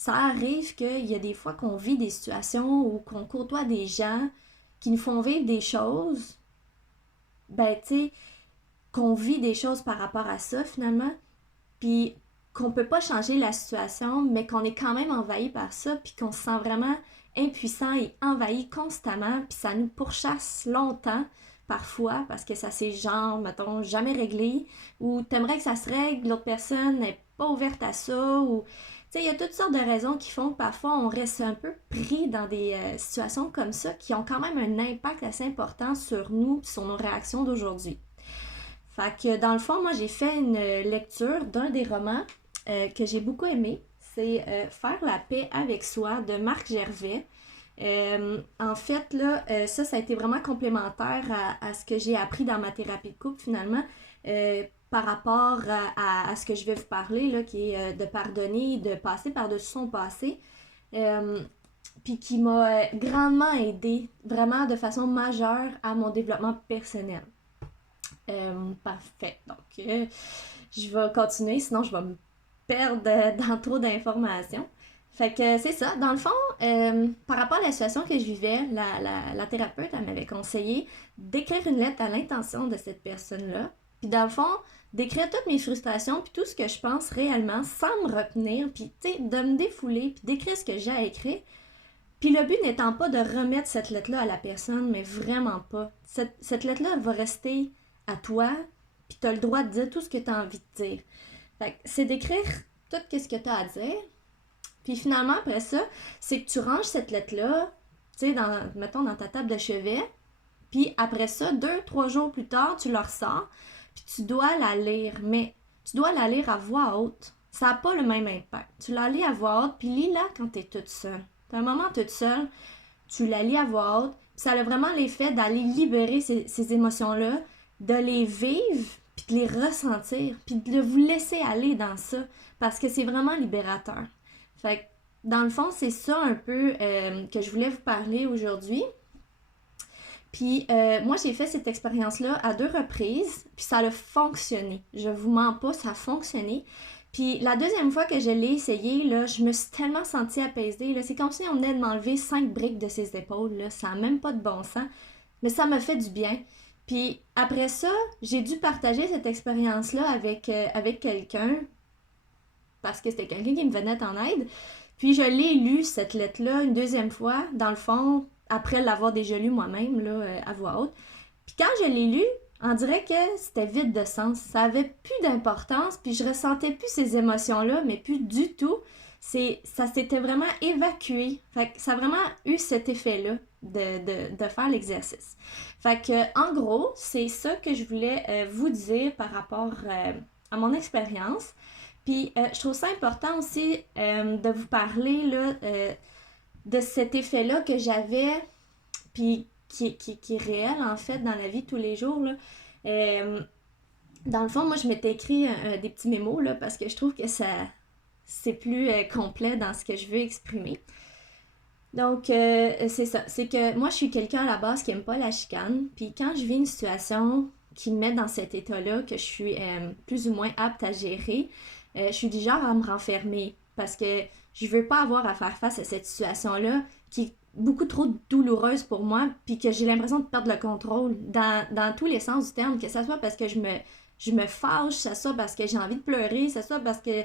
ça arrive qu'il y a des fois qu'on vit des situations ou qu'on côtoie des gens qui nous font vivre des choses, ben, tu sais, qu'on vit des choses par rapport à ça, finalement, puis qu'on peut pas changer la situation, mais qu'on est quand même envahi par ça, puis qu'on se sent vraiment impuissant et envahi constamment, puis ça nous pourchasse longtemps, parfois, parce que ça s'est genre, mettons, jamais réglé, ou t'aimerais que ça se règle, l'autre personne n'est pas ouverte à ça, ou... Tu sais, il y a toutes sortes de raisons qui font que parfois on reste un peu pris dans des situations comme ça qui ont quand même un impact assez important sur nous et sur nos réactions d'aujourd'hui. Fait que dans le fond, moi j'ai fait une lecture d'un des romans que j'ai beaucoup aimé. C'est Faire la paix avec soi de Marc Gervais. En fait, là, ça a été vraiment complémentaire à ce que j'ai appris dans ma thérapie de couple finalement, par rapport à ce que je vais vous parler, là, qui est de pardonner, de passer par-dessus son passé. Euh, Puis qui m'a grandement aidé, vraiment de façon majeure à mon développement personnel. Parfait. Donc, je vais continuer, sinon je vais me perdre dans trop d'informations. Fait que c'est ça. Dans le fond, par rapport à la situation que je vivais, la thérapeute, elle m'avait conseillé d'écrire une lettre à l'intention de cette personne-là. Puis dans le fond, d'écrire toutes mes frustrations, puis tout ce que je pense réellement, sans me retenir, puis tu sais, de me défouler, puis d'écrire ce que j'ai à écrire. Puis le but n'étant pas de remettre cette lettre-là à la personne, mais vraiment pas. Cette lettre-là va rester à toi, puis tu as le droit de dire tout ce que tu as envie de dire. Fait que c'est d'écrire tout ce que tu as à dire. Puis finalement, après ça, c'est que tu ranges cette lettre-là, tu sais, mettons dans ta table de chevet. Puis après ça, 2, 3 jours plus tard, tu la ressors, puis tu dois la lire. Mais tu dois la lire à voix haute. Ça n'a pas le même impact. Tu la lis à voix haute, puis lis-la quand tu es toute seule. T'as un moment toute seule, tu la lis à voix haute, puis ça a vraiment l'effet d'aller libérer ces émotions-là, de les vivre, puis de les ressentir, puis de vous laisser aller dans ça, parce que c'est vraiment libérateur. Fait que, dans le fond, c'est ça un peu que je voulais vous parler aujourd'hui. Puis moi, j'ai fait cette expérience-là à 2 reprises, puis ça a fonctionné. Je vous mens pas, ça a fonctionné. Puis la deuxième fois que je l'ai essayé, là, je me suis tellement sentie apaisée. Là. C'est comme si on venait de m'enlever 5 briques de ses épaules. Là. Ça n'a même pas de bon sens. Mais ça m'a fait du bien. Puis après ça, j'ai dû partager cette expérience-là avec quelqu'un parce que c'était quelqu'un qui me venait en aide. Puis je l'ai lu, cette lettre-là, une deuxième fois, dans le fond, après l'avoir déjà lu moi-même, là, à voix haute. Puis quand je l'ai lu, on dirait que c'était vide de sens. Ça avait plus d'importance, puis je ressentais plus ces émotions-là, mais plus du tout. Ça s'était vraiment évacué. Fait que ça a vraiment eu cet effet-là de faire l'exercice. Fait que, en gros, c'est ça que je voulais vous dire par rapport à mon expérience. Puis, je trouve ça important aussi de vous parler là, de cet effet-là que j'avais, puis qui est réel en fait dans la vie de tous les jours. Là. Euh, Dans le fond, moi, je m'étais écrit des petits mémos là, parce que je trouve que c'est plus complet dans ce que je veux exprimer. Donc, c'est ça. C'est que moi, je suis quelqu'un à la base qui aime pas la chicane. Puis quand je vis une situation qui me met dans cet état-là, que je suis plus ou moins apte à gérer, je suis du genre à me renfermer. Parce que je veux pas avoir à faire face à cette situation-là qui est beaucoup trop douloureuse pour moi, puis que j'ai l'impression de perdre le contrôle dans tous les sens du terme, que ce soit parce que je me fâche, que ce soit parce que j'ai envie de pleurer, que ce soit parce que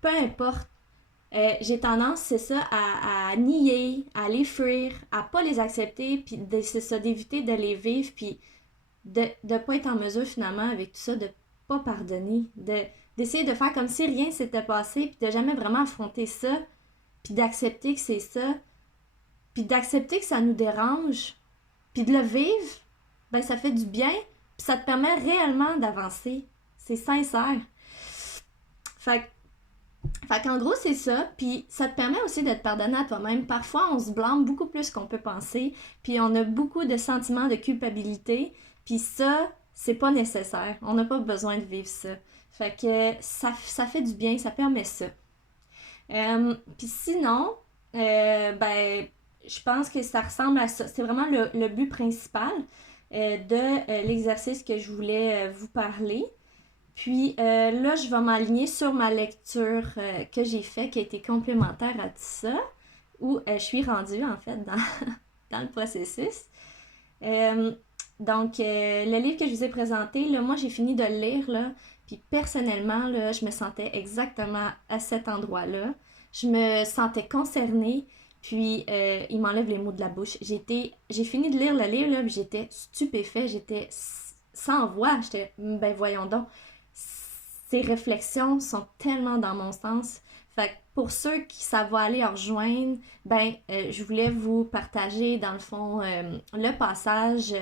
peu importe. J'ai tendance, c'est ça, à nier, à les fuir, à pas les accepter, puis c'est ça, d'éviter de les vivre, puis de pas être en mesure finalement avec tout ça, de pas pardonner, d'essayer de faire comme si rien s'était passé, puis de jamais vraiment affronter ça, puis d'accepter que c'est ça, puis d'accepter que ça nous dérange, puis de le vivre, ben ça fait du bien, puis ça te permet réellement d'avancer. C'est sincère. Fait qu'en gros, c'est ça. Puis ça te permet aussi de te pardonner à toi-même. Parfois, on se blâme beaucoup plus qu'on peut penser. Puis on a beaucoup de sentiments de culpabilité. Puis ça, c'est pas nécessaire. On n'a pas besoin de vivre ça. Fait que ça fait du bien, ça permet ça. Puis sinon, ben, je pense que ça ressemble à ça. C'est vraiment le but principal de l'exercice que je voulais vous parler. Puis là, je vais m'aligner sur ma lecture que j'ai faite, qui a été complémentaire à tout ça, où je suis rendue, en fait, dans le processus. Donc, le livre que je vous ai présenté, là, moi, j'ai fini de le lire, là, puis personnellement, là, je me sentais exactement à cet endroit-là. Je me sentais concernée, puis il m'enlève les mots de la bouche. J'ai fini de lire le livre, là, puis j'étais stupéfait, j'étais sans voix. J'étais, ben voyons donc, ces réflexions sont tellement dans mon sens. Fait que pour ceux qui ça va aller en rejoindre, ben, je voulais vous partager, dans le fond, le passage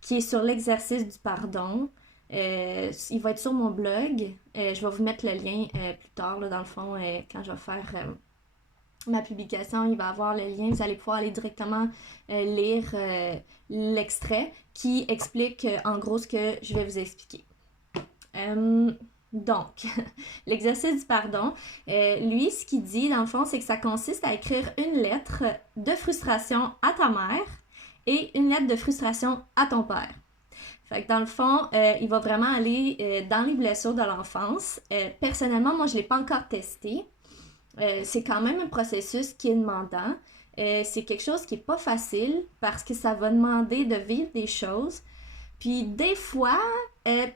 qui est sur l'exercice du pardon. Il va être sur mon blog. Je vais vous mettre le lien plus tard, là, dans le fond, quand je vais faire ma publication, il va avoir le lien. Vous allez pouvoir aller directement lire l'extrait qui explique en gros ce que je vais vous expliquer. Donc, l'exercice du pardon, lui, ce qu'il dit, dans le fond, c'est que ça consiste à écrire une lettre de frustration à ta mère et une lettre de frustration à ton père. Fait que dans le fond, il va vraiment aller dans les blessures de l'enfance. Personnellement, moi, je ne l'ai pas encore testé. C'est quand même un processus qui est demandant. C'est quelque chose qui n'est pas facile parce que ça va demander de vivre des choses. Puis des fois,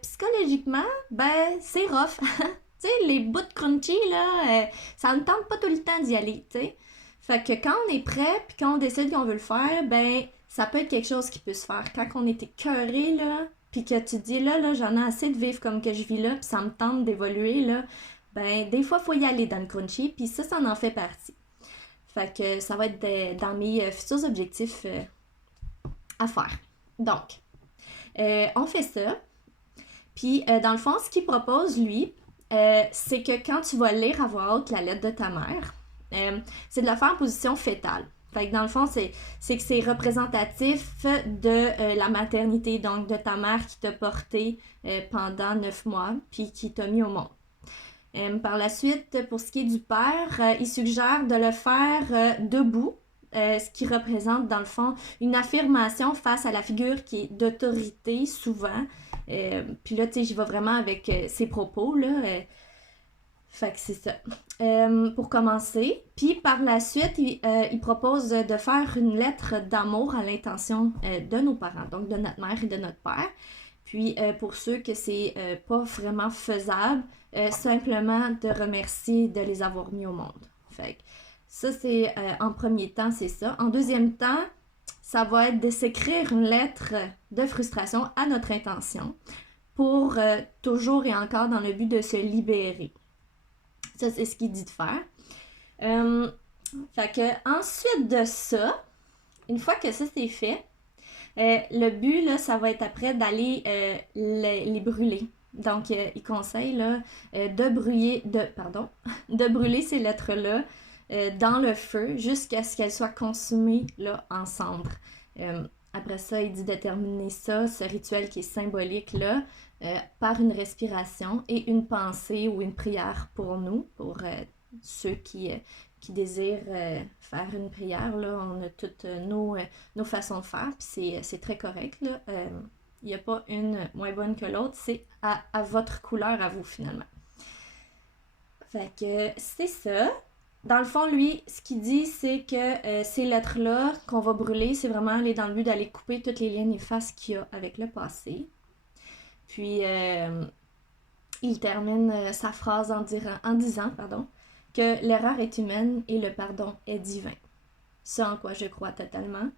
psychologiquement, ben c'est rough. Tu sais, les bouts de crunchy, là, ça ne tente pas tout le temps d'y aller, tu sais. Fait que quand on est prêt, puis quand on décide qu'on veut le faire, ben ça peut être quelque chose qui peut se faire. Quand on est écœuré, là, puis que tu te dis, là, j'en ai assez de vivre comme que je vis là, puis ça me tente d'évoluer, là, ben des fois, il faut y aller dans le crunchy, puis ça en fait partie. Fait que ça va être dans mes futurs objectifs à faire. Donc, on fait ça. Puis, dans le fond, ce qu'il propose, lui, c'est que quand tu vas lire à voix haute la lettre de ta mère, c'est de la faire en position fétale. Fait que dans le fond, c'est que c'est représentatif de la maternité, donc de ta mère qui t'a porté pendant 9 mois, puis qui t'a mis au monde. Par la suite, pour ce qui est du père, il suggère de le faire debout, ce qui représente dans le fond une affirmation face à la figure qui est d'autorité souvent. Puis là, tu sais, j'y vais vraiment avec ses propos, là. Fait que c'est ça. Pour commencer. Puis par la suite, il propose de faire une lettre d'amour à l'intention de nos parents, donc de notre mère et de notre père. Puis pour ceux que c'est pas vraiment faisable, simplement de remercier de les avoir mis au monde. Fait que ça, c'est en premier temps, c'est ça. En deuxième temps, ça va être de s'écrire une lettre de frustration à notre intention pour toujours et encore dans le but de se libérer. Ça, c'est ce qu'il dit de faire. Fait que ensuite de ça, une fois que ça c'est fait, le but, là, ça va être après d'aller les brûler. Donc, il conseille là, de brûler ces lettres-là dans le feu jusqu'à ce qu'elles soient consumées là, en cendres. Après ça, il dit de terminer ça, ce rituel qui est symbolique là, par une respiration et une pensée ou une prière pour nous, pour ceux qui désirent faire une prière. Là, on a toutes nos façons de faire, puis c'est très correct. Il n'y a pas une moins bonne que l'autre, c'est à votre couleur à vous finalement. Fait que c'est ça. Dans le fond, lui, ce qu'il dit, c'est que ces lettres-là qu'on va brûler, c'est vraiment aller dans le but d'aller couper toutes les liens néfastes qu'il y a avec le passé. Puis, il termine sa phrase en disant que l'erreur est humaine et le pardon est divin. Ce en quoi je crois totalement.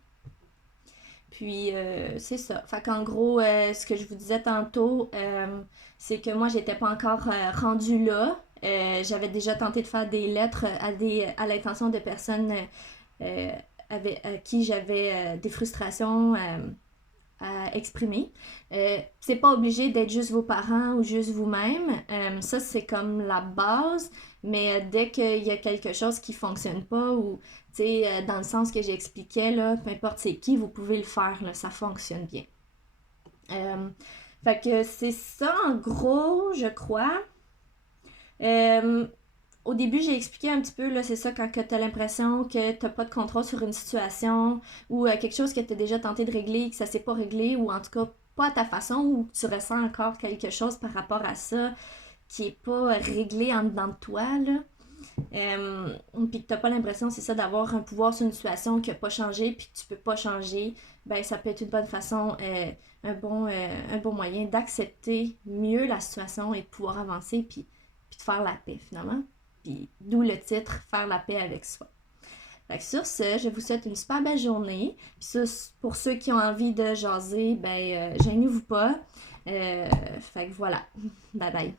Puis, c'est ça. Fait qu'en gros, ce que je vous disais tantôt, c'est que moi, j'étais pas encore rendue là. J'avais déjà tenté de faire des lettres à l'intention de personnes à qui j'avais des frustrations à exprimer. C'est pas obligé d'être juste vos parents ou juste vous-même. Ça, c'est comme la base. Mais dès qu'il y a quelque chose qui fonctionne pas ou, tu sais, dans le sens que j'expliquais, là, peu importe c'est qui, vous pouvez le faire, là, ça fonctionne bien. Fait que c'est ça, en gros, je crois. Au début, j'ai expliqué un petit peu, là, c'est ça, quand tu as l'impression que tu n'as pas de contrôle sur une situation ou quelque chose que tu as déjà tenté de régler, que ça s'est pas réglé ou en tout cas pas à ta façon ou tu ressens encore quelque chose par rapport à ça qui est pas réglé en dedans de toi, là, puis que t'as pas l'impression, c'est ça, d'avoir un pouvoir sur une situation qui a pas changé puis que tu peux pas changer, ben ça peut être une bonne façon, un bon moyen d'accepter mieux la situation et de pouvoir avancer puis de faire la paix finalement. Puis d'où le titre, faire la paix avec soi. Fait que sur ce, je vous souhaite une super belle journée. Puis ça, pour ceux qui ont envie de jaser, ben gênez-vous pas. Fait que voilà. Bye bye.